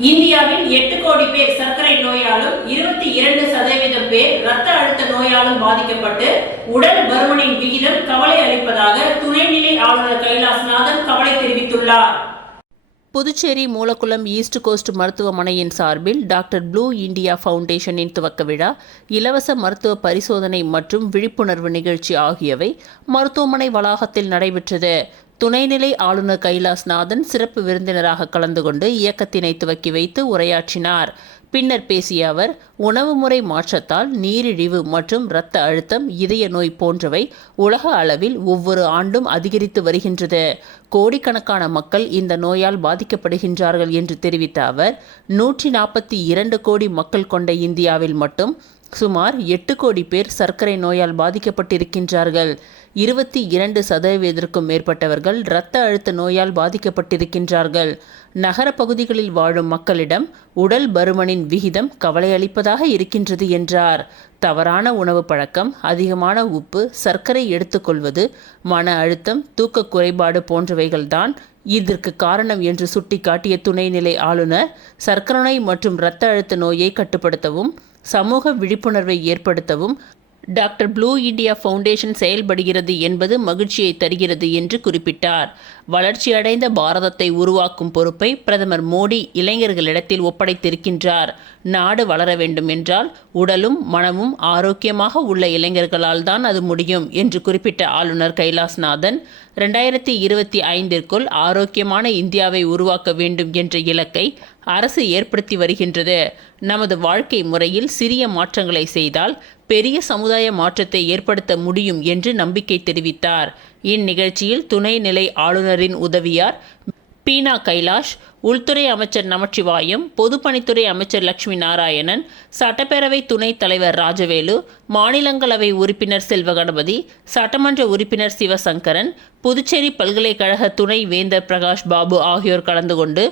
இந்தியாவில் 8 கோடி பேர் சர்க்கரை நோயாலும் 22% பேர் இரத்த அழுத்த நோயாலும் பாதிக்கப்பட்டு உடல் பருமனின் விகிதம் கவலை அளிப்பதாக துணைநிலை ஆளுநர் கைலாஷ்நாதன் கவலை தெரிவித்துள்ளார். புதுச்சேரி மூலக்குளம் ஈஸ்ட் கோஸ்ட் மருத்துவமனையின் சார்பில் டாக்டர் ப்ளூ இந்தியா ஃபவுண்டேஷனின் துவக்க விழா, இலவச மருத்துவ பரிசோதனை மற்றும் விழிப்புணர்வு நிகழ்ச்சி ஆகியவை மருத்துவமனை வளாகத்தில் நடைபெற்றது. துணைநிலை ஆளுநர் கைலாஷ்நாதன் சிறப்பு விருந்தினராக கலந்து கொண்டு இயக்கத்தினை துவக்கி வைத்து உரையாற்றினார். பின்னர் பேசிய அவர், உணவு முறை மாற்றத்தால் நீரிழிவு மற்றும் இரத்த அழுத்தம், இதய நோய் போன்றவை உலக அளவில் ஒவ்வொரு ஆண்டும் அதிகரித்து வருகின்றது. கோடிக்கணக்கான மக்கள் இந்த நோயால் பாதிக்கப்படுகின்றார்கள் என்று தெரிவித்த அவர், 142 கோடி மக்கள் கொண்ட இந்தியாவில் மட்டும் சுமார் 8 கோடி பேர் சர்க்கரை நோயால் பாதிக்கப்பட்டிருக்கின்றார்கள். 22% மேற்பட்டவர்கள் இரத்த அழுத்த நோயால் பாதிக்கப்பட்டிருக்கின்றார்கள். நகர பகுதிகளில் வாழும் மக்களிடம் உடல் பருமனின் விகிதம் கவலையளிப்பதாக இருக்கின்றது என்றார். தவறான உணவு பழக்கம், அதிகமான உப்பு, சர்க்கரை எடுத்துக்கொள்வது, மன அழுத்தம், தூக்க குறைபாடு போன்றவைகள்தான் இதற்கு காரணம் என்று சுட்டிக்காட்டிய துணைநிலை ஆளுநர், சர்க்கரை நோய் மற்றும் இரத்த அழுத்த நோயை கட்டுப்படுத்தவும் சமூக விழிப்புணர்வை ஏற்படுத்தவும் டாக்டர் ப்ளூ இந்தியா ஃபவுண்டேஷன் செயல்படுகிறது என்பது மகிழ்ச்சியை தருகிறது என்று குறிப்பிட்டார். வளர்ச்சியடைந்த பாரதத்தை உருவாக்கும் பொறுப்பை பிரதமர் மோடி இளைஞர்களிடத்தில் ஒப்படைத்திருக்கின்றார். நாடு வளர வேண்டும் என்றால் உடலும் மனமும் ஆரோக்கியமாக உள்ள இளைஞர்களால் தான் அது முடியும் என்று குறிப்பிட்ட ஆளுநர் கைலாஷ்நாதன், 2025ற்குள் ஆரோக்கியமான இந்தியாவை உருவாக்க வேண்டும் என்ற இலக்கை அரசு ஏற்படுத்தி வருகின்றது. நமது வாழ்க்கை முறையில் சிறிய மாற்றங்களை செய்தால் பெரிய சமுதாய மாற்றத்தை ஏற்படுத்த முடியும் என்று நம்பிக்கை தெரிவித்தார். இந்நிகழ்ச்சியில் துணைநிலை ஆளுநரின் உதவியார் பீனா கைலாஷ், உள்துறை அமைச்சர் நமச்சிவாயம், பொதுப்பணித்துறை அமைச்சர் லட்சுமி நாராயணன், சட்டப்பேரவை துணைத் தலைவர் ராஜவேலு, மாநிலங்களவை உறுப்பினர் செல்வகணபதி, சட்டமன்ற உறுப்பினர் சிவசங்கரன், புதுச்சேரி பல்கலைக்கழக துணை வேந்தர் பிரகாஷ் பாபு ஆகியோர் கலந்து கொண்டு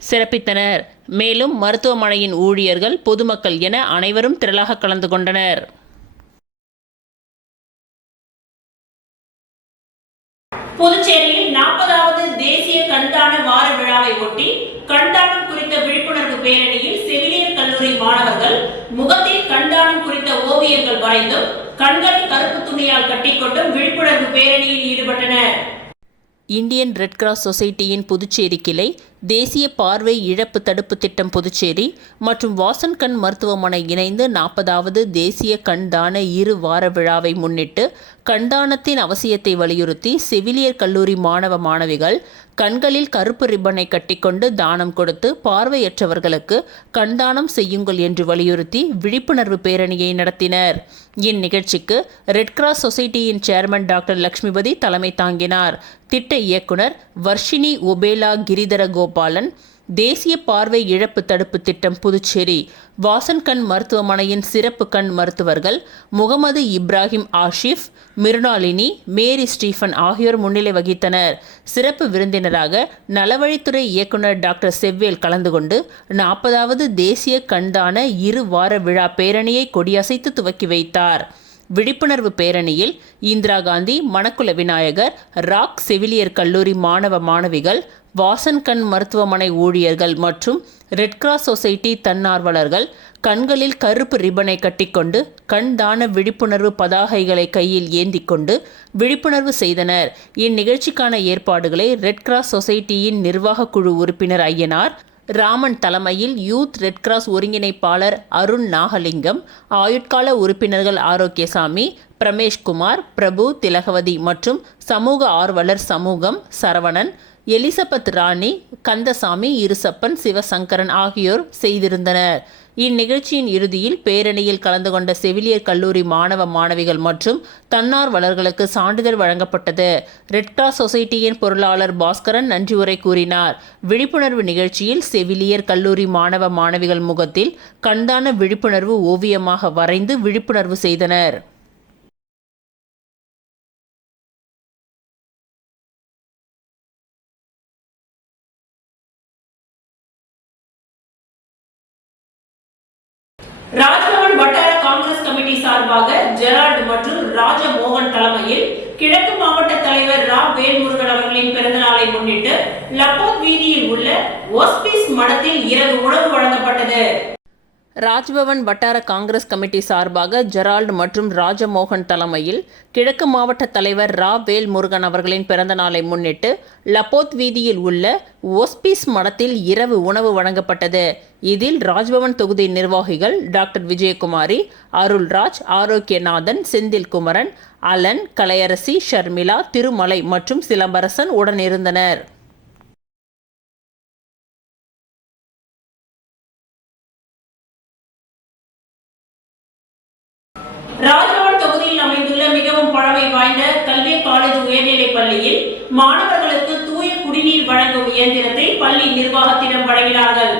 சிறப்பித்தனர். மேலும் மருத்துவமனையின் ஊழியர்கள், பொதுமக்கள் என அனைவரும் திரளாக கலந்து கொண்டனர். புதுச்சேரியில் 40வது தேசிய கண்தான வார விழாவை ஒட்டி கண்தானம் குறித்த விழிப்புணர்வு பேரணியில் செவிலியர் கல்லூரி மாணவர்கள் முகத்தில் கண்தானம் குறித்த ஓவியங்கள் வரைந்தும் கண்களில் கருப்பு துணியால் கட்டிக்கொண்டும் விழிப்புணர்வு பேரணியில் ஈடுபட்டனர். இந்தியன் ரெட் கிராஸ் சொசைட்டியின் புதுச்சேரி கிளை, தேசிய பார்வை இழப்பு தடுப்பு திட்டம் புதுச்சேரி மற்றும் வாசன் கண் மருத்துவமனை இணைந்து 40வது தேசிய கண்தான இரு வார விழாவை முன்னிட்டு கண்தானத்தின் அவசியத்தை வலியுறுத்தி செவிலியர் கல்லூரி மாணவ மாணவிகள் கண்களில் கருப்பு ரிப்பனை கட்டிக்கொண்டு தானம் கொடுத்து பார்வையற்றவர்களுக்கு கண்தானம் செய்யுங்கள் என்று வலியுறுத்தி விழிப்புணர்வு பேரணியை நடத்தினர். இந்நிகழ்ச்சிக்கு ரெட் கிராஸ் சொசைட்டியின் சேர்மன் டாக்டர் லட்சுமிபதி தலைமை தாங்கினார். திட்ட இயக்குனர் வர்ஷினி ஒபேலா கிரிதர கோபாலன், தேசிய பார்வை இழப்பு தடுப்பு திட்டம் புதுச்சேரி வாசன் கண் மருத்துவமனையின் சிறப்பு கண் மருத்துவர்கள் முகமது இப்ராஹிம் ஆஷிஃப், மிருனாலினி, மேரி ஸ்டீஃபன் ஆகியோர் முன்னிலை வகித்தனர். சிறப்பு விருந்தினராக நலவழித்துறை இயக்குனர் டாக்டர் செவ்வேல் கலந்து கொண்டு 40வது தேசிய கண்தான இரு வார விழா பேரணியை கொடியசைத்து துவக்கி வைத்தார். விழிப்புணர்வு பேரணியில் இந்திரா காந்தி மணக்குள விநாயகர் ராக் செவிலியர் கல்லூரி மாணவ மாணவிகள், வாசன் கண் மருத்துவமனை ஊழியர்கள் மற்றும் ரெட் கிராஸ் சொசைட்டி தன்னார்வலர்கள் கண்களில் கருப்பு ரிப்பனை கட்டிக்கொண்டு கண் தான விழிப்புணர்வு பதாகைகளை கையில் ஏந்தி கொண்டு விழிப்புணர்வு செய்தனர். இந்நிகழ்ச்சிக்கான ஏற்பாடுகளை ரெட் கிராஸ் சொசைட்டியின் நிர்வாக குழு உறுப்பினர் ஐயனார் ராமன் தலைமையில் யூத் ரெட் கிராஸ் ஒருங்கிணைப்பாளர் அருண் நாகலிங்கம், ஆயுட்கால உறுப்பினர்கள் ஆரோக்கியசாமி, பிரமேஷ்குமார், பிரபு, திலகவதி மற்றும் சமூக ஆர்வலர் சமூகம், சரவணன், எலிசபெத் ராணி, கந்தசாமி, இருசப்பன், சிவசங்கரன் ஆகியோர் செய்திருந்தனர். இந்நிகழ்ச்சியின் இறுதியில் பேரணியில் கலந்து கொண்ட செவிலியர் கல்லூரி மாணவ மாணவிகள் மற்றும் தன்னார்வலர்களுக்கு சான்றிதழ் வழங்கப்பட்டது. ரெட் கிராஸ் சொசைட்டியின் பொருளாளர் பாஸ்கரன் நன்றி உரை கூறினார். விழிப்புணர்வு நிகழ்ச்சியில் செவிலியர் கல்லூரி மாணவ மாணவிகள் முகத்தில் கண்தான விழிப்புணர்வு ஓவியமாக வரைந்து விழிப்புணர்வு செய்தனர். ராஜ்பவன் வட்டார காங்கிரஸ் கமிட்டி சார்பாக ஜெரால்ட் மற்றும் ராஜமோகன் தலைமையில் கிழக்கு மாவட்ட தலைவர் ரா வேல்முருகன் அவர்களின் பிறந்த நாளை முன்னிட்டு லப்போத் வீதியில் உள்ள ஓஸ்பீஸ் மடத்தில் இரவு உணவு வழங்கப்பட்டது. ராஜ்பவன் வட்டார காங்கிரஸ் கமிட்டி சார்பாக ஜெரால்டு மற்றும் ராஜமோகன் தலைமையில் கிழக்கு மாவட்ட தலைவர் ரா வேல்முருகன் அவர்களின் பிறந்த நாளை முன்னிட்டு லப்போத் வீதியில் உள்ள ஓஸ்பீஸ் மடத்தில் இரவு உணவு வழங்கப்பட்டது. இதில் ராஜ்பவன் தொகுதி நிர்வாகிகள் டாக்டர் விஜயகுமாரி, அருள்ராஜ், ஆரோக்கியநாதன், செந்தில்குமரன், அலன், கலையரசி, ஷர்மிளா, திருமலை மற்றும் சிலம்பரசன் உடனிருந்தனர். ராஜ்பவன் தொகுதியில் அமைந்துள்ள மிகவும் பழமை வாய்ந்த கல்வி காலேஜ் உயர்நிலைப் பள்ளியில் மாணவர்களுக்கு தூய குடிநீர் வழங்கும் இயந்திரத்தை பள்ளி நிர்வாகத்திடம் வழங்கினார்கள்.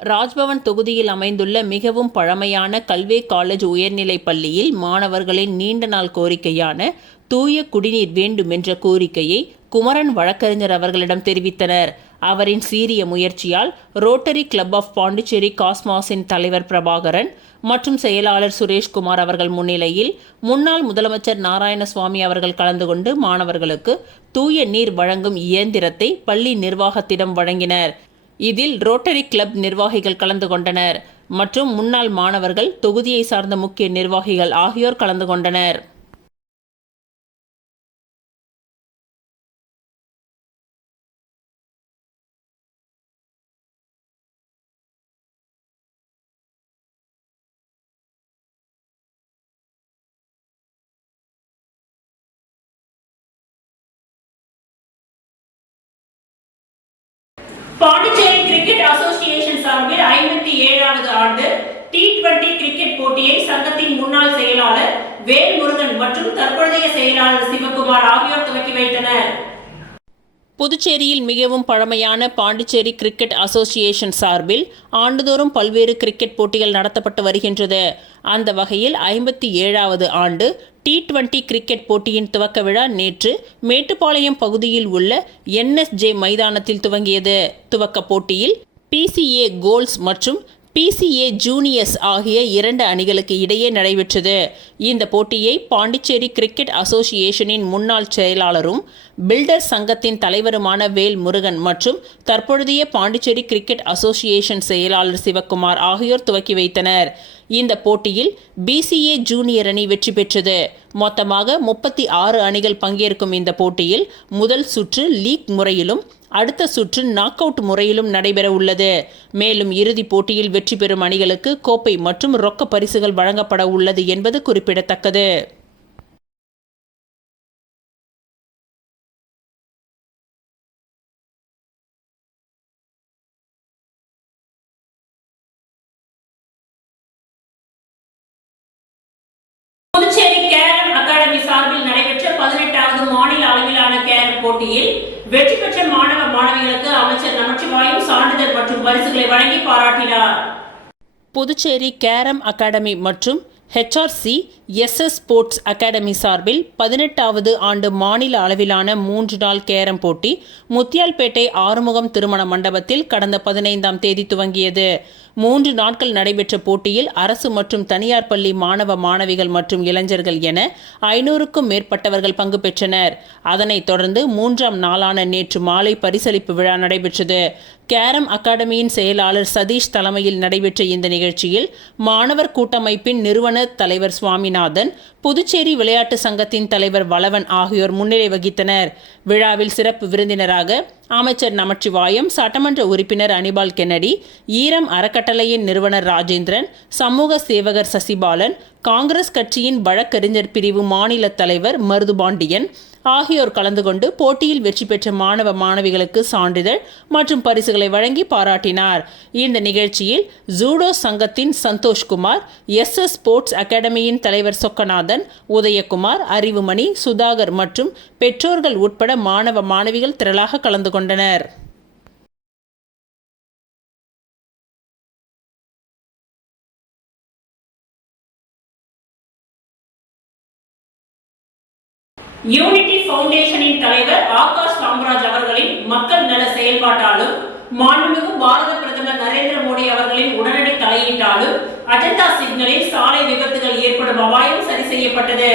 ராஜ்பவன் தொகுதியில் அமைந்துள்ள மிகவும் பழமையான கல்வி காலேஜ் உயர்நிலைப் பள்ளியில் மாணவர்களின் நீண்ட நாள் கோரிக்கையான தூய குடிநீர் வேண்டும் என்ற கோரிக்கையை குமரன் வழக்கறிஞர் அவர்களிடம் தெரிவித்தனர். அவரின் சீரிய முயற்சியால் ரோட்டரி கிளப் ஆஃப் பாண்டிச்சேரி காஸ்மாஸின் தலைவர் பிரபாகரன் மற்றும் செயலாளர் சுரேஷ்குமார் அவர்கள் முன்னிலையில் முன்னாள் முதலமைச்சர் நாராயணசுவாமி அவர்கள் கலந்து கொண்டு மாணவர்களுக்கு தூய நீர் வழங்கும் இயந்திரத்தை பள்ளி நிர்வாகத்திடம் வழங்கினர். இதில் ரோட்டரி கிளப் நிர்வாகிகள் கலந்து கொண்டனர் மற்றும் முன்னாள் மாணவர்கள், தொகுதியை சார்ந்த முக்கிய நிர்வாகிகள் ஆகியோர் கலந்து கொண்டனர். பாண்டிச்சேரி கிரிக்கெட் அசோசியேஷன் சார்பில் 57வது ஆண்டு T20 கிரிக்கெட் போட்டியை சங்கத்தின் முன்னாள் செயலாளர் வேல்முருகன் மற்றும் தற்போதைய செயலாளர் சிவகுமார் ஆகியோர் துவக்கி வைத்தனர். புதுச்சேரியில் மிகவும் பழமையான பாண்டிச்சேரி கிரிக்கெட் அசோசியேஷன் சார்பில் ஆண்டுதோறும் பல்வேறு கிரிக்கெட் போட்டிகள் நடத்தப்பட்டு வருகின்றது. அந்த வகையில் 57வது ஆண்டு T20 கிரிக்கெட் போட்டியின் துவக்க விழா நேற்று மேட்டுப்பாளையம் பகுதியில் உள்ள NSJ மைதானத்தில் துவங்கியது. துவக்க போட்டியில் PCA கோல்ஸ் மற்றும் PCA ஜூனியர்ஸ் ஆகிய 2 அணிகளுக்கு இடையே நடைபெற்றது. இந்த போட்டியை பாண்டிச்சேரி கிரிக்கெட் அசோசியேஷனின் முன்னாள் செயலாளரும் பில்டர் சங்கத்தின் தலைவருமான வேல் முருகன் மற்றும் தற்பொழுதைய பாண்டிச்சேரி கிரிக்கெட் அசோசியேஷன் செயலாளர் சிவகுமார் ஆகியோர் துவக்கி வைத்தனர். இந்த போட்டியில் BCA ஜூனியர் அணி வெற்றி பெற்றது. மொத்தமாக 36 அணிகள் பங்கேற்கும் இந்த போட்டியில் முதல் சுற்று லீக் முறையிலும் அடுத்த சுற்று நாக் அவுட் முறையிலும் நடைபெற உள்ளது. மேலும் இறுதிப் போட்டியில் வெற்றி பெறும் அணிகளுக்கு கோப்பை மற்றும் ரொக்க பரிசுகள் வழங்கப்பட உள்ளது என்பது குறிப்பிடத்தக்கது. புதுச்சேரி கேரம் அகாடமி சார்பில் நடைபெற்ற 18வது மாநில அளவிலான கேரம் போட்டியில் வெற்றி பெற்ற மாணவ மாணவிகளுக்கு அமைச்சர் நமச்சிவாயம் சான்றிதழ் மற்றும் பரிசுகளை வழங்கி பாராட்டினார். புதுச்சேரி கேரம் அகாடமி மற்றும் HRC SS ஸ்போர்ட்ஸ் அகாடமி சார்பில் 18வது ஆண்டு மாநில அளவிலான 3 நாள் கேரம் போட்டி முத்தியால்பேட்டை ஆறுமுகம் திருமண மண்டபத்தில் கடந்த 15ஆம் தேதி துவங்கியது. 3 நாட்கள் நடைபெற்ற போட்டியில் அரசு மற்றும் தனியார் பள்ளி மாணவ மாணவிகள் மற்றும் இளைஞர்கள் என 500க்கும் மேற்பட்டவர்கள் பங்கு பெற்றனர். அதனைத் தொடர்ந்து 3ஆம் நாளான நேற்று மாலை பரிசளிப்பு விழா நடைபெற்றது. கேரம் அகாடமியின் செயலாளர் சதீஷ் தலைமையில் நடைபெற்ற இந்த நிகழ்ச்சியில் மாணவர் கூட்டமைப்பின் நிறுவனர் தலைவர் சுவாமிநாதன், புதுச்சேரி விளையாட்டு சங்கத்தின் தலைவர் வளவன் ஆகியோர் முன்னிலை வகித்தனர். விழாவில் சிறப்பு விருந்தினராக அமைச்சர் நமச்சிவாயம், சட்டமன்ற உறுப்பினர் அனிபால் கென்னடி, ஈரம் அறக்கட்டளையின் நிறுவனர் ராஜேந்திரன், சமூக சேவகர் சசிபாலன், காங்கிரஸ் கட்சியின் வழக்கறிஞர் பிரிவு மாநில தலைவர் மருதுபாண்டியன் ஆகியோர் கலந்து கொண்டு போட்டியில் வெற்றி பெற்ற மாணவ மாணவிகளுக்கு சான்றிதழ் மற்றும் பரிசுகளை வழங்கி பாராட்டினார். இந்த நிகழ்ச்சியில் ஜூடோ சங்கத்தின் சந்தோஷ்குமார், SS ஸ்போர்ட்ஸ் அகாடமியின் தலைவர் சொக்கநாதன், உதயகுமார், அறிவுமணி, சுதாகர் மற்றும் பெற்றோர்கள் உட்பட மாணவ மாணவிகள் திரளாக கலந்து கொண்டனர். யூனிட்டி ஃபவுண்டேஷனின் தலைவர் ஆகாஷ் காமராஜ் அவர்களின் மக்கள் நல செயல்பாட்டாலும் மாண்புமிகு பாரத பிரதமர் நரேந்திர மோடி அவர்களின் உடனடி தலையீட்டாலும் அஜந்தா சிக்னலில் சாலை விபத்துகள் ஏற்படும் அபாயம் சரி செய்யப்பட்டது.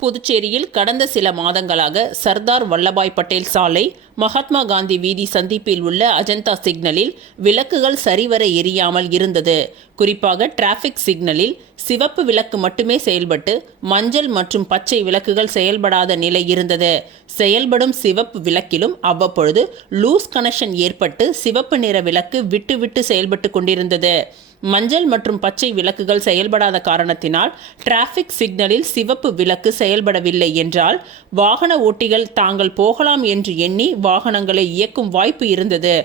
புதுச்சேரியில் கடந்த சில மாதங்களாக சர்தார் வல்லபாய் பட்டேல் சாலை, மகாத்மா காந்தி வீதி சந்திப்பில் உள்ள அஜந்தா சிக்னலில் விளக்குகள் சரிவர எரியாமல் இருந்தது. குறிப்பாக டிராஃபிக் சிக்னலில் சிவப்பு விளக்கு மட்டுமே செயல்பட்டு மஞ்சள் மற்றும் பச்சை விளக்குகள் செயல்படாத நிலை இருந்தது. செயல்படும் சிவப்பு விளக்கிலும் அவ்வப்பொழுது லூஸ் கனெக்ஷன் ஏற்பட்டு சிவப்பு நிற விளக்கு விட்டு விட்டு செயல்பட்டு கொண்டிருந்தது. மஞ்சள் மற்றும் பச்சை விளக்குகள் செயல்படாத காரணத்தினால் டிராஃபிக் சிக்னலில் சிவப்பு விளக்கு செயல்படவில்லை என்றால் வாகன ஓட்டிகள் தாங்கள் போகலாம் என்று எண்ணி வாகனங்களை இயக்கும் வாய்ப்பு இருந்தது.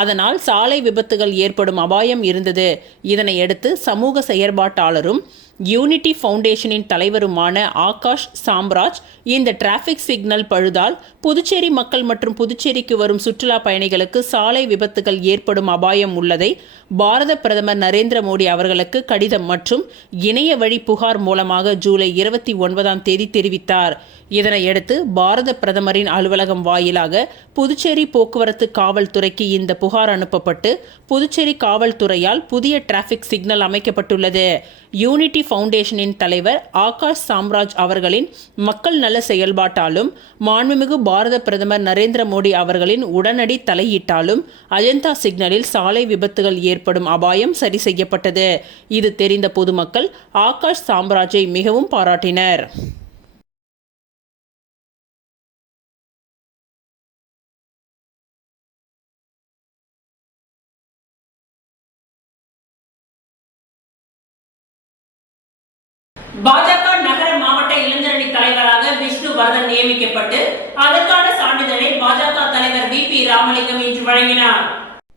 அதனால் சாலை விபத்துகள் ஏற்படும் அபாயம் இருந்தது. இதனையடுத்து சமூக செயற்பாட்டாளரும் யூனிட்டி ஃபவுண்டேஷனின் தலைவருமான ஆகாஷ் சாம்ராஜ் இந்த டிராஃபிக் சிக்னல் பழுதால் புதுச்சேரி மக்கள் மற்றும் புதுச்சேரிக்கு வரும் சுற்றுலா பயணிகளுக்கு சாலை விபத்துகள் ஏற்படும் அபாயம் உள்ளதை பாரத பிரதமர் நரேந்திர மோடி அவர்களுக்கு கடிதம் மற்றும் இணைய வழி புகார் மூலமாக ஜூலை 29 தெரிவித்தார். இதனையடுத்து பாரத பிரதமரின் அலுவலகம் வாயிலாக புதுச்சேரி போக்குவரத்து காவல்துறைக்கு இந்த புகார் அனுப்பப்பட்டு புதுச்சேரி காவல்துறையால் புதிய டிராஃபிக் சிக்னல் அமைக்கப்பட்டுள்ளது. யூனிட்டி ஃபவுண்டேஷனின் தலைவர் ஆகாஷ் சாம்ராஜ் அவர்களின் மக்கள் நல செயல்பாட்டாலும் மாண்புமிகு பாரத பிரதமர் நரேந்திர மோடி அவர்களின் உடனடி தலையீட்டாலும் அஜந்தா சிக்னலில் சாலை விபத்துகள் ஏற்படும் அபாயம் சரி செய்யப்பட்டது. இது தெரிந்த பொதுமக்கள் ஆகாஷ் சாம்ராஜை மிகவும் பாராட்டினர். பாஜக நகர மாவட்ட இளைஞரணி தலைவராக விஷ்ணுவர்தன் நியமிக்கப்பட்டு அதற்கான சான்றிதழை பாஜக தலைவர் VP ராமலிங்கம் இன்று வழங்கினார்.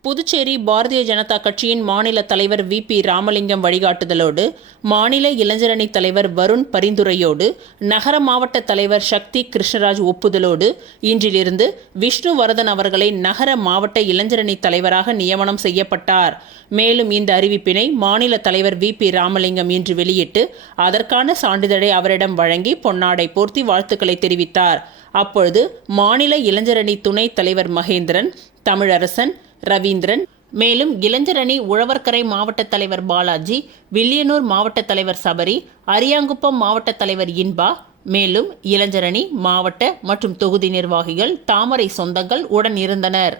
புதுச்சேரி பாரதிய ஜனதா கட்சியின் மாநில தலைவர் VP ராமலிங்கம் வழிகாட்டுதலோடு மாநில இளைஞரணி தலைவர் வருண் பரிந்துரையோடு நகர மாவட்ட தலைவர் சக்தி கிருஷ்ணராஜ் ஒப்புதலோடு இன்றிலிருந்து விஷ்ணுவர்தன் அவர்களை நகர மாவட்ட இளைஞரணி தலைவராக நியமனம் செய்யப்பட்டார். மேலும் இந்த அறிவிப்பினை மாநில தலைவர் VP ராமலிங்கம் இன்று வெளியிட்டு அதற்கான சான்றிதழை அவரிடம் வழங்கி பொன்னாடை போர்த்தி வாழ்த்துக்களை தெரிவித்தார். அப்பொழுது மாநில இளைஞரணி துணைத் தலைவர் மகேந்திரன், தமிழரசன், ரவீந்திரன், மேலும் இளைஞரணி உழவர்கரை மாவட்ட தலைவர் பாலாஜி, வில்லியனூர் மாவட்ட தலைவர் சபரி, அரியாங்குப்பம் மாவட்ட தலைவர் இன்பா, மேலும் இளைஞரணி மாவட்ட மற்றும் தொகுதி நிர்வாகிகள், தாமரை சொந்தங்கள் உடன் இருந்தனர்.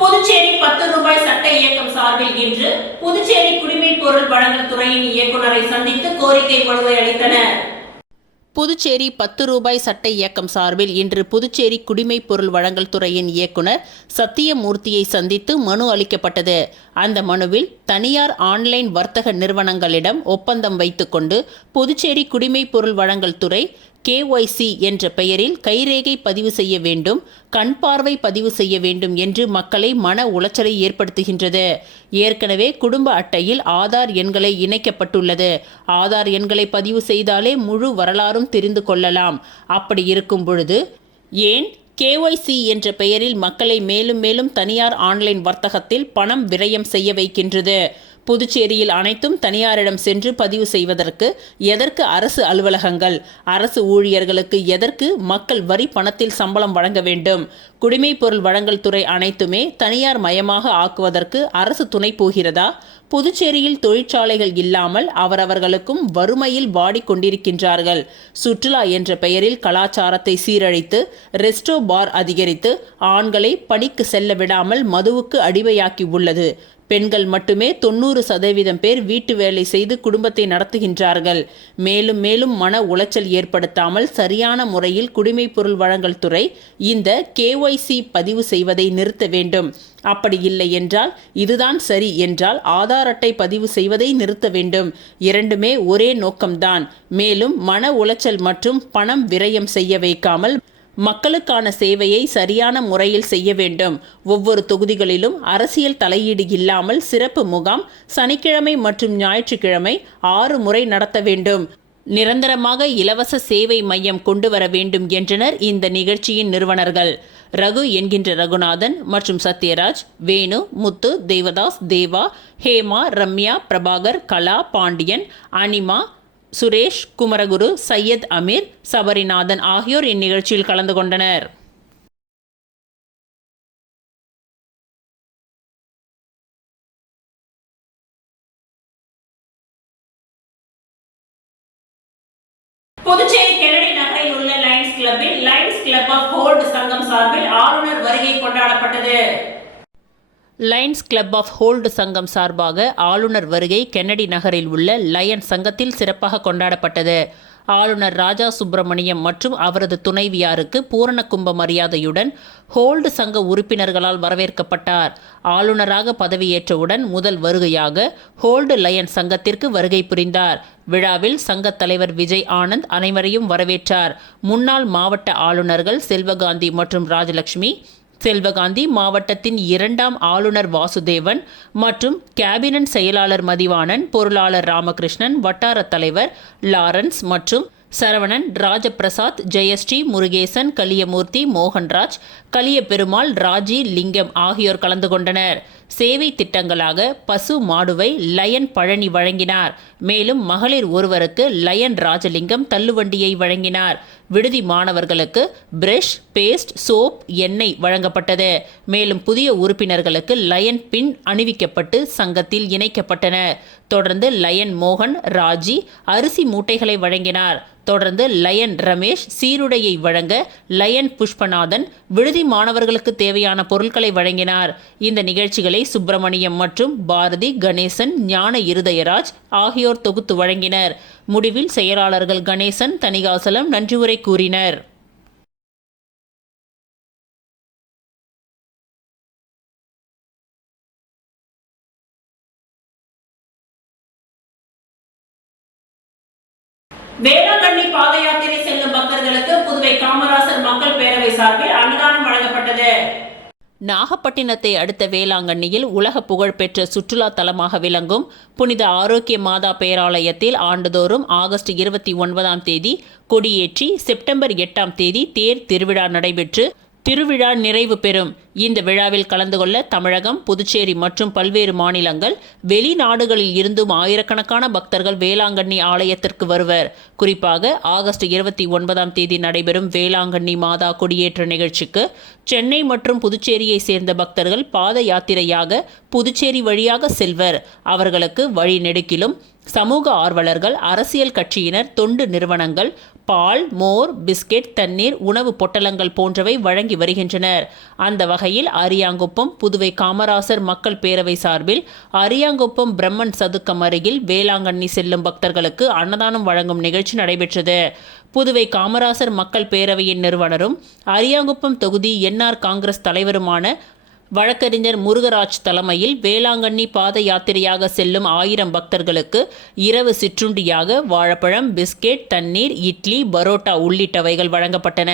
புதுச்சேரி 10 ரூபாய் சட்ட இயக்கம் சார்பில் இன்று புதுச்சேரி குடிமைப் பொருள் வழங்கல் துறையின் இயக்குநரை சந்தித்து கோரிக்கை மனுவை அளித்தனர். புதுச்சேரி 10 ரூபாய் சட்ட இயக்கம் சார்பில் இன்று புதுச்சேரி குடிமைப் பொருள் வழங்கல் துறையின் இயக்குனர் சத்தியமூர்த்தியை சந்தித்து மனு அளிக்கப்பட்டது. அந்த மனுவில் தனியார் ஆன்லைன் வர்த்தக நிறுவனங்களிடம் ஒப்பந்தம் வைத்துக்கொண்டு புதுச்சேரி குடிமைப் பொருள் வழங்கல் துறை KYC என்ற பெயரில் கைரேகை பதிவு செய்ய வேண்டும், கண் பார்வை பதிவு செய்ய வேண்டும் என்று மக்களை மன உளைச்சலை ஏற்படுத்துகின்றது. ஏற்கனவே குடும்ப அட்டையில் ஆதார் எண்களை இணைக்கப்பட்டுள்ளது. ஆதார் எண்களை பதிவு செய்தாலே முழு வரலாறும் தெரிந்து கொள்ளலாம். அப்படி இருக்கும் பொழுது ஏன் KYC என்ற பெயரில் மக்களை மேலும் மேலும் தனியார் ஆன்லைன் வர்த்தகத்தில் பணம் விரயம் செய்ய வைக்கின்றது? புதுச்சேரியில் அனைத்தும் தனியாரிடம் சென்று பதிவு செய்வதற்கு எதற்கு அரசு அலுவலகங்கள்? அரசு ஊழியர்களுக்கு எதற்கு மக்கள் வரி பணத்தில் சம்பளம் வழங்க வேண்டும்? குடிமைப் பொருள் வழங்கல் துறை அனைத்துமே தனியார் மயமாக ஆக்குவதற்கு அரசு துணை போகிறதா? புதுச்சேரியில் தொழிற்சாலைகள் இல்லாமல் அவரவர்களுக்கும் வறுமையில் வாடிக்கொண்டிருக்கின்றார்கள். சுற்றுலா என்ற பெயரில் கலாச்சாரத்தை சீரழித்து ரெஸ்டோ பார் அதிகரித்து ஆண்களை பணிக்கு செல்ல விடாமல் மதுவுக்கு அடிமையாக்கி உள்ளது. பெண்கள் மட்டுமே 90% பேர் வீட்டு வேலை செய்து குடும்பத்தை நடத்துகின்றார்கள். மேலும் மேலும் மன உளைச்சல் ஏற்படுத்தாமல் சரியான முறையில் குடிமைப் பொருள் வழங்கல் துறை இந்த KYC பதிவு செய்வதை நிறுத்த வேண்டும். அப்படி இல்லை என்றால் இதுதான் சரி என்றால் ஆதார் அட்டை பதிவு செய்வதை நிறுத்த வேண்டும். இரண்டுமே ஒரே நோக்கம்தான். மேலும் மன உளைச்சல் மற்றும் பணம் விரயம் செய்ய வைக்காமல் மக்களுக்கான சேவையை சரியான முறையில் செய்ய வேண்டும். ஒவ்வொரு தொகுதிகளிலும் அரசியல் தலையீடு இல்லாமல் சிறப்பு முகாம் சனிக்கிழமை மற்றும் ஞாயிற்றுக்கிழமை 6 முறை நடத்த வேண்டும். நிரந்தரமாக இலவச சேவை மையம் கொண்டு வர வேண்டும் என்றனர் இந்த நிகழ்ச்சியின் நிறுவனர்கள். ரகு என்கின்ற ரகுநாதன் மற்றும் சத்யராஜ், வேணு, முத்து, தேவதாஸ், தேவா, ஹேமா, ரம்யா, பிரபாகர், கலா, பாண்டியன், அனிமா, சுரேஷ், குமரகுரு, சையத் அமீர், சபரிநாதன் ஆகியோர் இந்நிகழ்ச்சியில் கலந்து கொண்டனர். புதுச்சேரி கென்னடி நகரில் உள்ள லயன்ஸ் கிளப்பில் லயன்ஸ் கிளப் ஆஃப் ஹோல்டு சங்கம் சார்பில் ஆளுநர் வருகை கொண்டாடப்பட்டது. லயன்ஸ் கிளப் ஆஃப் ஹோல்டு சங்கம் சார்பாக ஆளுநர் வருகை கென்னடி நகரில் உள்ள லயன்ஸ் சங்கத்தில் சிறப்பாக கொண்டாடப்பட்டது. ஆளுநர் ராஜா சுப்பிரமணியம் மற்றும் அவரது துணைவியாருக்கு பூரண கும்ப மரியாதையுடன் ஹோல்டு சங்க உறுப்பினர்களால் வரவேற்கப்பட்டார். ஆளுநராக பதவியேற்றவுடன் முதல் வருகையாக ஹோல்டு லயன்ஸ் சங்கத்திற்கு வருகை புரிந்தார். விழாவில் சங்கத் தலைவர் விஜய் ஆனந்த் அனைவரையும் வரவேற்றார். முன்னாள் மாவட்ட ஆளுநர்கள் செல்வகாந்தி மற்றும் ராஜலட்சுமி, செல்வகாந்தி மாவட்டத்தின் 2ஆம் ஆளுநர் வாசுதேவன் மற்றும் கேபினட் செயலாளர் மதிவாணன், பொருளாளர் ராமகிருஷ்ணன், வட்டார தலைவர் லாரன்ஸ் மற்றும் சரவணன், ராஜபிரசாத், ஜெயஸ்ரீ, முருகேசன், கலியமூர்த்தி, மோகன்ராஜ், கலியபெருமாள், ராஜி, லிங்கம் ஆகியோர் கலந்து கொண்டனர். சேவை திட்டங்களாக பசு மாடுவை லயன் பழனி வழங்கினார். மேலும் மகளிர் ஒருவருக்கு லயன் ராஜலிங்கம் தள்ளுவண்டியை வழங்கினார். விடுதி மாணவர்களுக்கு பிரஷ், பேஸ்ட், சோப், எண்ணெய் வழங்கப்பட்டது. மேலும் புதிய உறுப்பினர்களுக்கு லயன் பின் அணிவிக்கப்பட்டு சங்கத்தில் இணைக்கப்பட்டனர். தொடர்ந்து லயன் மோகன், ராஜி அரிசி மூட்டைகளை வழங்கினார். தொடர்ந்து லயன் ரமேஷ் சீருடையை வழங்க லயன் புஷ்பநாதன் விடுதி மாணவர்களுக்கு தேவையான பொருட்களை வழங்கினார். இந்த நிகழ்ச்சிகளை சுப்பிரமணியம் மற்றும் பாரதி, கணேசன், ஞான இருதயராஜ் ஆகியோர் தொகுத்து வழங்கினர். முடிவில் செயலாளர்கள் கணேசன், தணிகாசலம் நன்றியுரை கூறினர். வேளாங்கண்ணி பாத யாத்திரை செல்லும் பக்தர்களுக்கு புதுவை காமராசர் மக்கள் பேரவை சார்பில் அன்னதானம் வழங்கப்பட்டது. நாகப்பட்டினத்தை அடுத்த வேளாங்கண்ணியில் உலக புகழ்பெற்ற சுற்றுலா தலமாக விளங்கும் புனித ஆரோக்கிய மாதா பேராலயத்தில் ஆண்டுதோறும் ஆகஸ்ட் 29ஆம் தேதி கொடியேற்றி செப்டம்பர் 8ஆம் தேதி தேர் திருவிழா நடைபெற்று திருவிழா நிறைவு பெறும். இந்த விழாவில் கலந்து கொள்ள தமிழகம், புதுச்சேரி மற்றும் பல்வேறு மாநிலங்கள், வெளிநாடுகளில் இருந்தும் ஆயிரக்கணக்கான பக்தர்கள் வேளாங்கண்ணி ஆலயத்திற்கு வருவர். குறிப்பாக ஆகஸ்ட் 29ஆம் தேதி நடைபெறும் வேளாங்கண்ணி மாதா கொடியேற்ற நிகழ்ச்சிக்கு சென்னை மற்றும் புதுச்சேரியை சேர்ந்த பக்தர்கள் பாத யாத்திரையாக புதுச்சேரி வழியாக செல்வர். அவர்களுக்கு வழி நெடுக்கிலும் சமூக ஆர்வலர்கள், அரசியல் கட்சியினர், தொண்டு நிறுவனங்கள் பால், மோர், பிஸ்கெட், தண்ணீர், உணவு பொட்டலங்கள் போன்றவை வழங்கி வருகின்றனர். அந்த வகையில் அரியாங்குப்பம் புதுவை காமராசர் மக்கள் பேரவை சார்பில் அரியாங்குப்பம் பிரம்மன் சதுக்கம் அருகில் வேளாங்கண்ணி செல்லும் பக்தர்களுக்கு அன்னதானம் வழங்கும் நிகழ்ச்சி நடைபெற்றது. புதுவை காமராசர் மக்கள் பேரவையின் நிறுவனரும் அரியாங்குப்பம் தொகுதி என்ஆர் காங்கிரஸ் தலைவருமான வழக்கறிஞர் முருகராஜ் தலைமையில் வேளாங்கண்ணி பாத யாத்திரையாக செல்லும் 1000 பக்தர்களுக்கு இரவு சிற்றுண்டியாக வாழைப்பழம், பிஸ்கெட், தண்ணீர், இட்லி, பரோட்டா உள்ளிட்டவைகள் வழங்கப்பட்டன.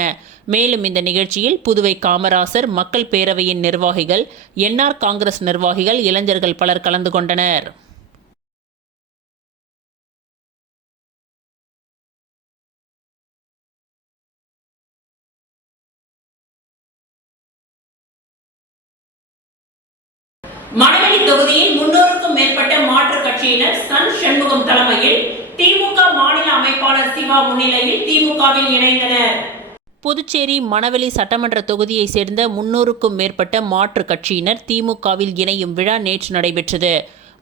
மேலும் இந்த நிகழ்ச்சியில் புதுவை காமராசர் மக்கள் பேரவையின் நிர்வாகிகள், என்ஆர் காங்கிரஸ் நிர்வாகிகள், இளைஞர்கள் பலர் கலந்து கொண்டனர். மணவெளி தொகுதியில் 300க்கும் மேற்பட்ட மாற்றுக் கட்சியினர் சன் சண்முகம் தலைமையில் திமுக மாநில அமைப்பாளர் சிவா முன்னிலையில் திமுகவில் இணைந்தனர். புதுச்சேரி மணவெளி சட்டமன்ற தொகுதியை சேர்ந்த 300க்கும் மேற்பட்ட மாற்றுக் கட்சியினர் திமுகவில் இணையும் விழா நேற்று நடைபெற்றது.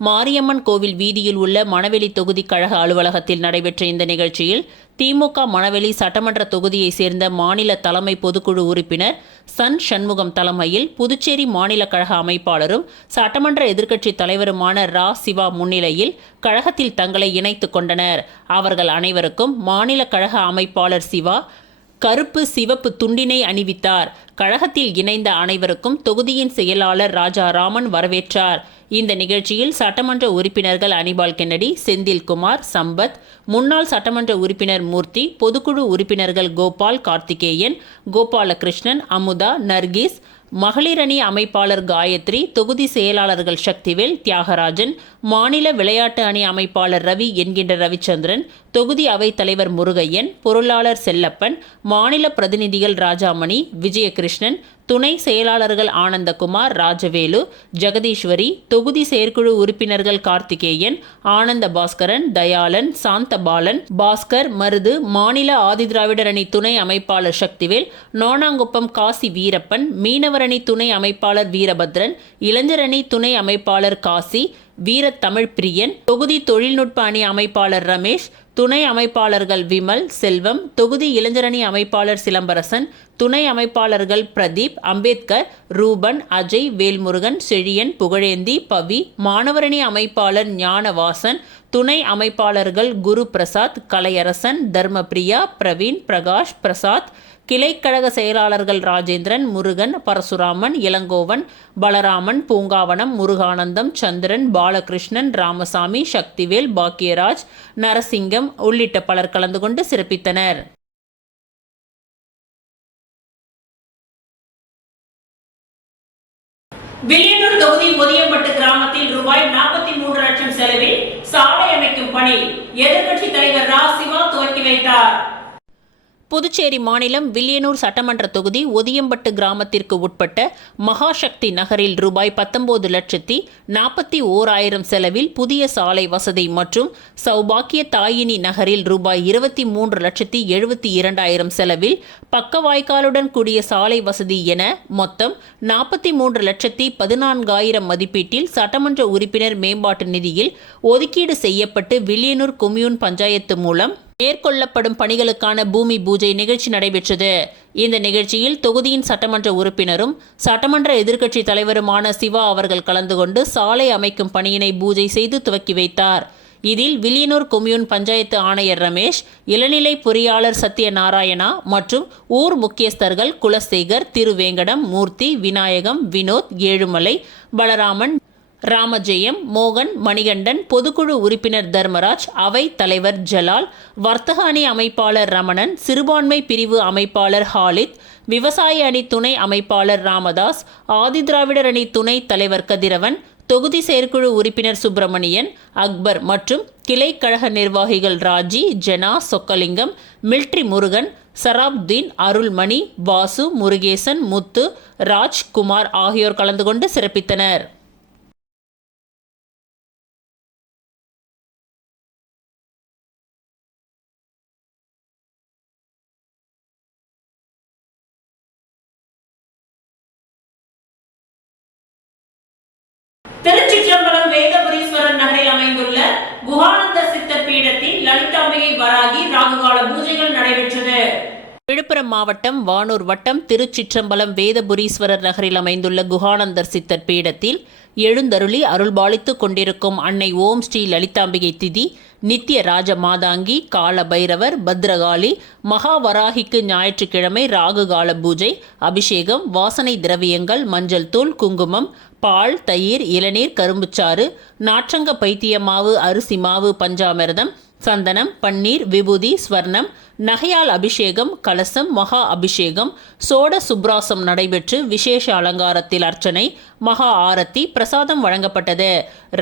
மாரியம்மன் கோவில் வீதியில் உள்ள மணவெளி தொகுதி கழக அலுவலகத்தில் நடைபெற்ற இந்த நிகழ்ச்சியில் திமுக மணவெளி சட்டமன்ற தொகுதியை சேர்ந்த மாநில தலைமை பொதுக்குழு உறுப்பினர் சன் சண்முகம் தலைமையில் புதுச்சேரி மாநில கழக அமைப்பாளரும் சட்டமன்ற எதிர்க்கட்சி தலைவருமான ரா சிவா முன்னிலையில் கழகத்தில் தங்களை இணைத்துக் கொண்டனர். அவர்கள் அனைவருக்கும் மாநில கழக அமைப்பாளர் சிவா கருப்பு சிவப்பு துண்டினை அணிவித்தார். கழகத்தில் இணைந்த அனைவருக்கும் தொகுதியின் செயலாளர் ராஜாராமன் வரவேற்றார். இந்த நிகழ்ச்சியில் சட்டமன்ற உறுப்பினர்கள் அனிபால் கென்னடி, செந்தில்குமார், சம்பத், முன்னாள் சட்டமன்ற உறுப்பினர் மூர்த்தி, பொதுக்குழு உறுப்பினர்கள் கோபால், கார்த்திகேயன், கோபாலகிருஷ்ணன், அமுதா, நர்கீஸ், மகளிர் அணி அமைப்பாளர் காயத்ரி, தொகுதி செயலாளர்கள் சக்திவேல், தியாகராஜன், மாநில விளையாட்டு அணி அமைப்பாளர் ரவி என்கின்ற ரவிச்சந்திரன், தொகுதி அவைத் தலைவர் முருகையன், பொருளாளர் செல்லப்பன், மாநில பிரதிநிதிகள் ராஜாமணி, விஜயகிருஷ்ணன், துணை செயலாளர்கள் ஆனந்தகுமார், ராஜவேலு, ஜெகதீஸ்வரி, தொகுதி செயற்குழு உறுப்பினர்கள் கார்த்திகேயன், ஆனந்த பாஸ்கரன், தயாளன், சாந்தபாலன், பாஸ்கர், மருது, மாநில ஆதிதிராவிடர் அணி துணை அமைப்பாளர் சக்திவேல், நோனாங்குப்பம் காசி வீரப்பன், மீனவர் அணி துணை அமைப்பாளர் வீரபத்ரன், இளைஞர் அணி துணை அமைப்பாளர் காசி, வீரத்தமிழ் பிரியன், தொகுதி தொழில்நுட்ப அணி அமைப்பாளர் ரமேஷ், துணை அமைப்பாளர்கள் விமல், செல்வம், தொகுதி இளைஞரணி அமைப்பாளர் சிலம்பரசன், துணை அமைப்பாளர்கள் பிரதீப், அம்பேத்கர், ரூபன், அஜய், வேல்முருகன், செழியன், புகழேந்தி, பவி, மாணவரணி அமைப்பாளர் ஞானவாசன், துணை அமைப்பாளர்கள் குரு பிரசாத், கலையரசன், தர்மபிரியா, பிரவீன், பிரகாஷ், பிரசாத், கிளைக்கழக செயலாளர்கள் ராஜேந்திரன், முருகன், பரசுராமன், இளங்கோவன், பலராமன், பூங்காவனம், முருகானந்தம், சந்திரன், பாலகிருஷ்ணன், ராமசாமி, சக்திவேல், பாக்கியராஜ், நரசிங்கம் உள்ளிட்ட பலர் கலந்து கொண்டு சிறப்பித்தனர். வில்லியனூர் தொகுதி ஒதியம்பட்டு கிராமத்தில் ரூபாய் 43 லட்சம் செலவில் சாலை அமைக்கும் பணி எதிர்க்கட்சி தலைவர் ரா சிவா துவக்கி வைத்தார். புதுச்சேரி மாநிலம் வில்லியனூர் சட்டமன்ற தொகுதி ஒதியம்பட்டு கிராமத்திற்கு உட்பட்ட மகாசக்தி நகரில் ரூபாய் 19,41,000 செலவில் புதிய சாலை வசதி மற்றும் சௌபாக்கிய தாயினி நகரில் ரூபாய் 23,72,200 செலவில் பக்கவாய்க்காலுடன் கூடிய சாலை வசதி என மொத்தம் 43,14,000 மதிப்பீட்டில் சட்டமன்ற உறுப்பினர் மேம்பாட்டு நிதியில் ஒதுக்கீடு செய்யப்பட்டு வில்லியனூர் கொம்யூன் பஞ்சாயத்து மூலம் மேற்கொள்ளப்படும் பணிகளுக்கான பூமி பூஜை நிகழ்ச்சி நடைபெற்றது. இந்த நிகழ்ச்சியில் தொகுதியின் சட்டமன்ற உறுப்பினரும் சட்டமன்ற எதிர்க்கட்சி தலைவருமான சிவா அவர்கள் கலந்து கொண்டு சாலை அமைக்கும் பணியினை பூஜை செய்து துவக்கி வைத்தார். இதில் வில்லியனூர் கொம்யூன் பஞ்சாயத்து ஆணையர் ரமேஷ், இளநிலை பொறியாளர் சத்யநாராயணா மற்றும் ஊர் முக்கியஸ்தர்கள் குலசேகர், திருவேங்கடம், மூர்த்தி, விநாயகம், வினோத், ஏழுமலை, பலராமன், ராமஜெயம், மோகன், மணிகண்டன், பொதுக்குழு உறுப்பினர் தர்மராஜ், அவை தலைவர் ஜலால், வர்த்தக அணி அமைப்பாளர் ரமணன், சிறுபான்மை பிரிவு அமைப்பாளர் ஹாலித், விவசாய அணி துணை அமைப்பாளர் ராமதாஸ், ஆதிதிராவிடர் அணி துணை தலைவர் கதிரவன், தொகுதி செயற்குழு உறுப்பினர் சுப்பிரமணியன், அக்பர் மற்றும் கிளை கழக நிர்வாகிகள் ராஜி, ஜெனா, சொக்கலிங்கம், மில்ட்ரி முருகன், சராப்தீன், அருள்மணி, வாசு, முருகேசன், முத்து, ராஜ்குமார் ஆகியோர் கலந்து கொண்டு சிறப்பித்தனர். திருச்சிற்றம்பலம் வேதபுரீஸ்வரர் நகரில் அமைந்துள்ள குஹானந்த சித்தர் பீடத்தில் லலிதாம்பிகை வராகி ராகுகால பூஜைகள் நடைபெற்றது. விழுப்புரம் மாவட்டம் வானூர் வட்டம் திருச்சிற்றம்பலம் வேதபுரீஸ்வரர் நகரில் அமைந்துள்ள குஹானந்தர் சித்தர் பீடத்தில் எழுந்தருளி அருள்பாலித்துக் கொண்டிருக்கும் அன்னை ஓம் ஸ்ரீ லலிதாம்பிகை திதி, நித்திய ராஜ மாதாங்கி, கால பைரவர், பத்ரகாளி, மகாவராகிக்கு ஞாயிற்றுக்கிழமை ராகுகால பூஜை, அபிஷேகம், வாசனை திரவியங்கள், மஞ்சள் தூள், குங்குமம், பால், தயிர், இளநீர், கரும்புச்சாறு, நாற்றங்க பைத்திய மாவு, அரிசி மாவு, பஞ்சாமிர்தம், சந்தனம், பன்னீர், விபூதி, ஸ்வர்ணம், நகையால் அபிஷேகம், கலசம், மகா அபிஷேகம், சோட சுப்ராசம் நடைபெற்று விசேஷ அலங்காரத்தில் அர்ச்சனை, மகா ஆரத்தி, பிரசாதம் வழங்கப்பட்டது.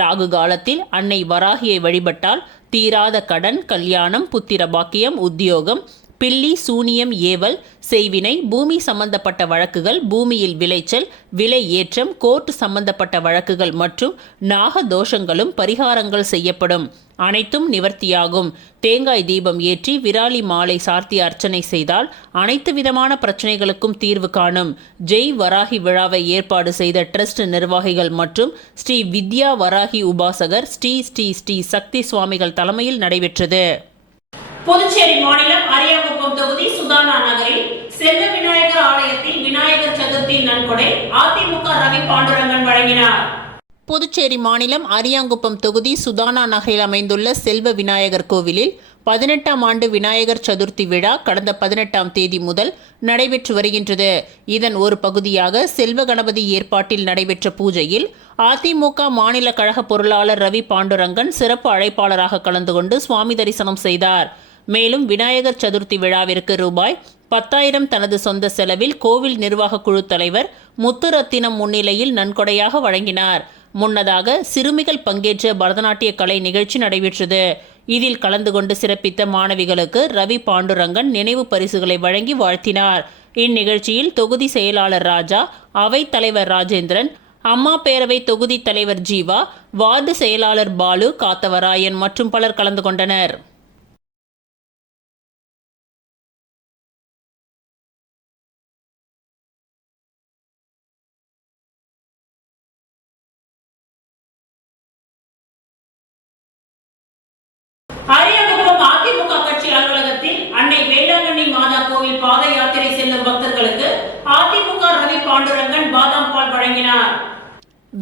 ராகு காலத்தில் அன்னை வராகியை வழிபட்டால் தீராத கடன், கல்யாணம், புத்திர பாக்கியம், உத்தியோகம், பில்லி சூனியம் ஏவல், செய்வினை, பூமி சம்பந்தப்பட்ட வழக்குகள், பூமியில் விளைச்சல், விலை ஏற்றம், கோர்ட் சம்பந்தப்பட்ட வழக்குகள் மற்றும் நாக தோஷங்களும் பரிகாரங்கள் செய்யப்படும். அனைத்தும் நிவர்த்தியாகும். தேங்காய் தீபம் ஏற்றி விராலி மாலை சார்த்தி அர்ச்சனை செய்தால் அனைத்து விதமான பிரச்சனைகளுக்கும் தீர்வு காணும். ஜெய் வராகி விழாவை ஏற்பாடு செய்த ட்ரஸ்ட் நிர்வாகிகள் மற்றும் ஸ்ரீ வித்யா வராகி உபாசகர் ஸ்ரீ ஸ்ரீ ஸ்ரீ சக்தி சுவாமிகள் தலைமையில் நடைபெற்றது. புதுச்சேரி மாநிலம் அரியாங்குப்பம் தொகுதி சுதானா நகரில் செல்வ விநாயகர் ஆலயத்தில் விநாயகர் சதுர்த்தி நன்கொடை அதிமுக ரவி பாண்டுரங்கன் வழங்கினார். புதுச்சேரி மாநிலம் அரியாங்குப்பம் தொகுதி சுதானா நகரில் அமைந்துள்ள செல்வ விநாயகர் கோவிலில் 18ஆம் ஆண்டு விநாயகர் சதுர்த்தி விழா கடந்த 18ஆம் தேதி முதல் நடைபெற்று வருகின்றது. இதன் ஒரு பகுதியாக செல்வ கணபதி ஏற்பாட்டில் நடைபெற்ற பூஜையில் அதிமுக மாநில கழக பொருளாளர் ரவி பாண்டுரங்கன் சிறப்பு அழைப்பாளராக கலந்து கொண்டு சுவாமி தரிசனம் செய்தார். மேலும் விநாயகர் சதுர்த்தி விழாவிற்கு ரூபாய் 10,000 தனது சொந்த செலவில் கோவில் நிர்வாக குழு தலைவர் முத்துரத்தினம் முன்னிலையில் நன்கொடையாக வழங்கினார். முன்னதாக சிறுமிகள் பங்கேற்ற பரதநாட்டிய கலை நிகழ்ச்சி நடைபெற்றது. இதில் கலந்து கொண்டு சிறப்பித்த மாணவிகளுக்கு ரவி பாண்டுரங்கன் நினைவு பரிசுகளை வழங்கி வாழ்த்தினார். இந்நிகழ்ச்சியில் தொகுதி செயலாளர் ராஜா, அவை தலைவர் ராஜேந்திரன், அம்மா பேரவை தொகுதி தலைவர் ஜீவா, வார்டு செயலாளர் பாலு, காத்தவராயன் மற்றும் பலர் கலந்து கொண்டனர்.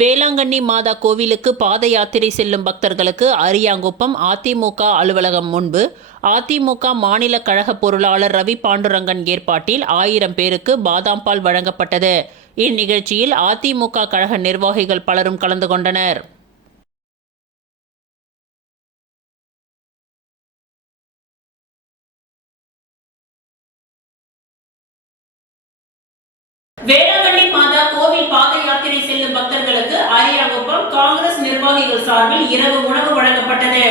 வேளாங்கண்ணி மாதா கோவிலுக்கு பாத யாத்திரை செல்லும் பக்தர்களுக்கு அரியாங்குப்பம் அதிமுக அலுவலகம் முன்பு அதிமுக மாநில கழக பொருளாளர் ரவி பாண்டுரங்கன் ஏற்பாட்டில் 1000 பேருக்கு பாதாம் பால் வழங்கப்பட்டது. இந்நிகழ்ச்சியில் அதிமுக கழக நிர்வாகிகள் பலரும் கலந்து கொண்டனர். வேளாங்கண்ணி மாதா கோவில் பாத யாத்திரை செல்லும் பக்தர்களுக்கு அரியாங்குப்பம் காங்கிரஸ் நிர்வாகிகள் சார்பில் இரவு உணவு வழங்கப்பட்டது.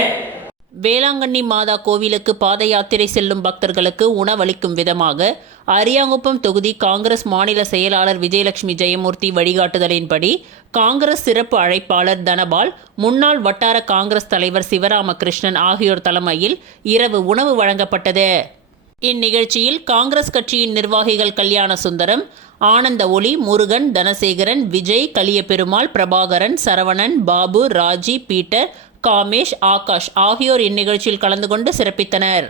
வேளாங்கண்ணி மாதா கோவிலுக்கு பாத யாத்திரை செல்லும் பக்தர்களுக்கு உணவளிக்கும் விதமாக அரியாங்குப்பம் தொகுதி காங்கிரஸ் மாநில செயலாளர் விஜயலட்சுமி ஜெயமூர்த்தி வழிகாட்டுதலின்படி காங்கிரஸ் சிறப்பு அழைப்பாளர் தனபால், முன்னாள் வட்டார காங்கிரஸ் தலைவர் சிவராமகிருஷ்ணன் ஆகியோர் தலைமையில் இரவு உணவு வழங்கப்பட்டது. இந்நிகழ்ச்சியில் காங்கிரஸ் கட்சியின் நிர்வாகிகள் கல்யாண சுந்தரம், ஆனந்த ஒளி, முருகன், தனசேகரன், விஜய், கலியபெருமாள், பிரபாகரன், சரவணன், பாபு, ராஜி, பீட்டர், காமேஷ், ஆகாஷ் ஆகியோர் இந்நிகழ்ச்சியில் கலந்து கொண்டு சிறப்பித்தனர்.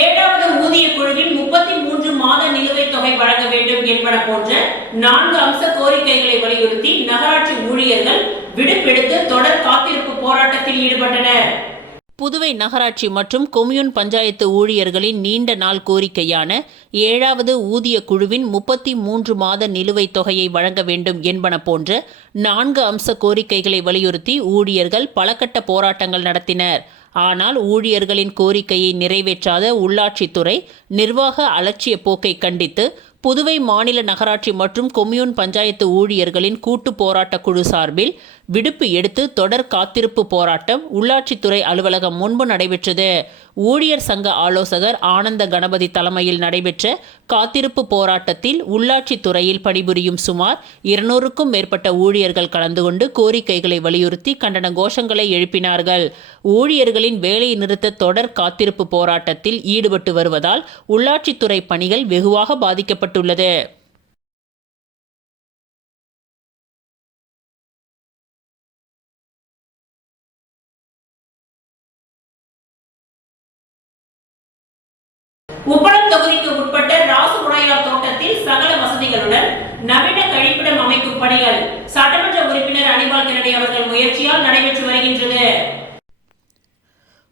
ஏழாவது ஊதிய குழுவின் 33 மாத நிலுவைத் தொகை வழங்க வேண்டும் என்பன போன்ற 4 அம்ச கோரிக்கைகளை வலியுறுத்தி நகராட்சி ஊழியர்கள் விடுப்பெடுத்து தொடர் காத்திருப்பு போராட்டத்தில் ஈடுபட்டனர். புதுவை நகராட்சி மற்றும் கொம்யூன் பஞ்சாயத்து ஊழியர்களின் நீண்ட நாள் கோரிக்கையான 7வது ஊதிய குழுவின் 33 மாத நிலுவைத் தொகையை வழங்க வேண்டும் என்பன போன்ற 4 அம்ச கோரிக்கைகளை வலியுறுத்தி ஊழியர்கள் பலகட்ட போராட்டங்கள் நடத்தினர். ஆனால் ஊழியர்களின் கோரிக்கையை நிறைவேற்றாத உள்ளாட்சித்துறை நிர்வாக அலட்சிய போக்கை கண்டித்து புதுவை மாநில நகராட்சி மற்றும் கொம்யூன் பஞ்சாயத்து ஊழியர்களின் கூட்டு போராட்ட குழு சார்பில் விடுப்பு எடுத்து தொடர் காத்திருப்பு போராட்டம் உள்ளாட்சித்துறை அலுவலகம் முன்பு நடைபெற்றது. ஊழியர் சங்க ஆலோசகர் ஆனந்த கணபதி தலைமையில் நடைபெற்ற காத்திருப்பு போராட்டத்தில் உள்ளாட்சித்துறையில் பணிபுரியும் சுமார் 200க்கும் மேற்பட்ட ஊழியர்கள் கலந்து கொண்டு கோரிக்கைகளை வலியுறுத்தி கண்டன கோஷங்களை எழுப்பினார்கள். ஊழியர்களின் வேலை நிறுத்த தொடர் காத்திருப்பு போராட்டத்தில் ஈடுபட்டு வருவதால் உள்ளாட்சித்துறை பணிகள் வெகுவாக பாதிக்கப்பட்டுள்ளது. உப்பளம் தொகுதிக்கு உட்பட்ட ராசு உடையார் தோட்டத்தில் சகல வசதிகளுடன் நவீன கழிப்பிடம் அமைக்கும் பணிகள் சட்டமன்ற உறுப்பினர் அனிபால் கென்னடி அவர்கள் முயற்சியால் நடைபெற்று வருகின்றது.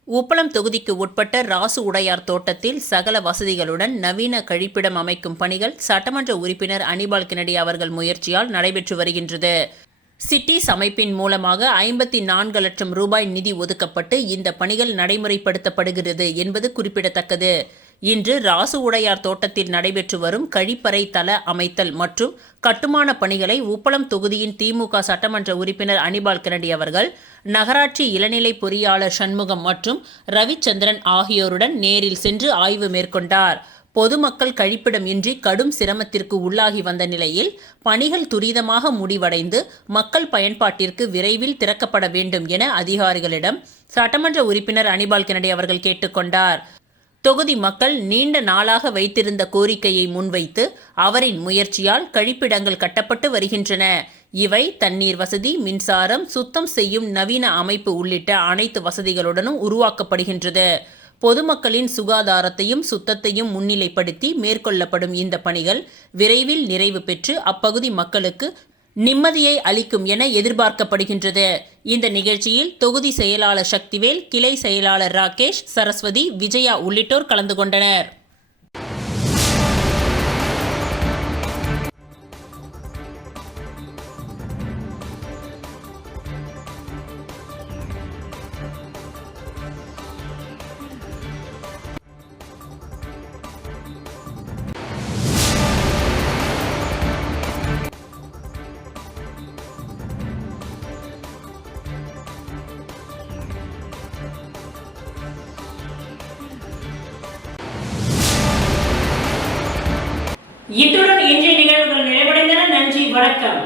உப்பளம் தொகுதிக்கு உட்பட்ட ராசு உடையார் தோட்டத்தில் சகல வசதிகளுடன் நவீன கழிப்பிடம் அமைக்கும் பணிகள் சட்டமன்ற உறுப்பினர் அனிபால் கென்னடி அவர்கள் முயற்சியால் நடைபெற்று வருகின்றது. சிட்டிஸ் அமைப்பின் மூலமாக 54 லட்சம் ரூபாய் நிதி ஒதுக்கப்பட்டு இந்த பணிகள் நடைமுறைப்படுத்தப்படுகிறது என்பது குறிப்பிடத்தக்கது. இன்று ராசு உடையார் தோட்டத்தில் நடைபெற்று வரும் கழிப்பறை தள அமைத்தல் மற்றும் கட்டுமான பணிகளை உப்பளம் தொகுதியின் திமுக சட்டமன்ற உறுப்பினர் அனிபால் கென்னடி அவர்கள் நகராட்சி இளநிலை பொறியாளர் சண்முகம் மற்றும் ரவிச்சந்திரன் ஆகியோருடன் நேரில் சென்று ஆய்வு மேற்கொண்டார். பொதுமக்கள் கழிப்பிடம் இன்றி கடும் சிரமத்திற்கு உள்ளாகி வந்த நிலையில் பணிகள் துரிதமாக முடிவடைந்து மக்கள் பயன்பாட்டிற்கு விரைவில் திறக்கப்பட வேண்டும் என அதிகாரிகளிடம் சட்டமன்ற உறுப்பினர் அனிபால் கென்னடி அவர்கள் கேட்டுக்கொண்டார். தொகுதி மக்கள் நீண்ட நாளாக வைத்திருந்த கோரிக்கையை முன்வைத்து அவரின் முயற்சியால் கழிப்பிடங்கள் கட்டப்பட்டு வருகின்றன. இவை தண்ணீர் வசதி, மின்சாரம், சுத்தம் செய்யும் நவீன அமைப்பு உள்ளிட்ட அனைத்து வசதிகளுடனும் உருவாக்கப்படுகின்றது. பொதுமக்களின் சுகாதாரத்தையும் சுத்தத்தையும் முன்னிலைப்படுத்தி மேற்கொள்ளப்படும் இந்த பணிகள் விரைவில் நிறைவு பெற்று அப்பகுதி மக்களுக்கு நிம்மதியை அளிக்கும் என எதிர்பார்க்கப்படுகின்றது. இந்த நிகழ்ச்சியில் தொகுதி செயலாளர் சக்திவேல், கிளை செயலாளர் ராகேஷ், சரஸ்வதி, விஜயா உள்ளிட்டோர் கலந்து கொண்டனர். இத்துடன் இன்றைய நிகழ்வுகள் நிறைவடைந்தன. நன்றி, வணக்கம்.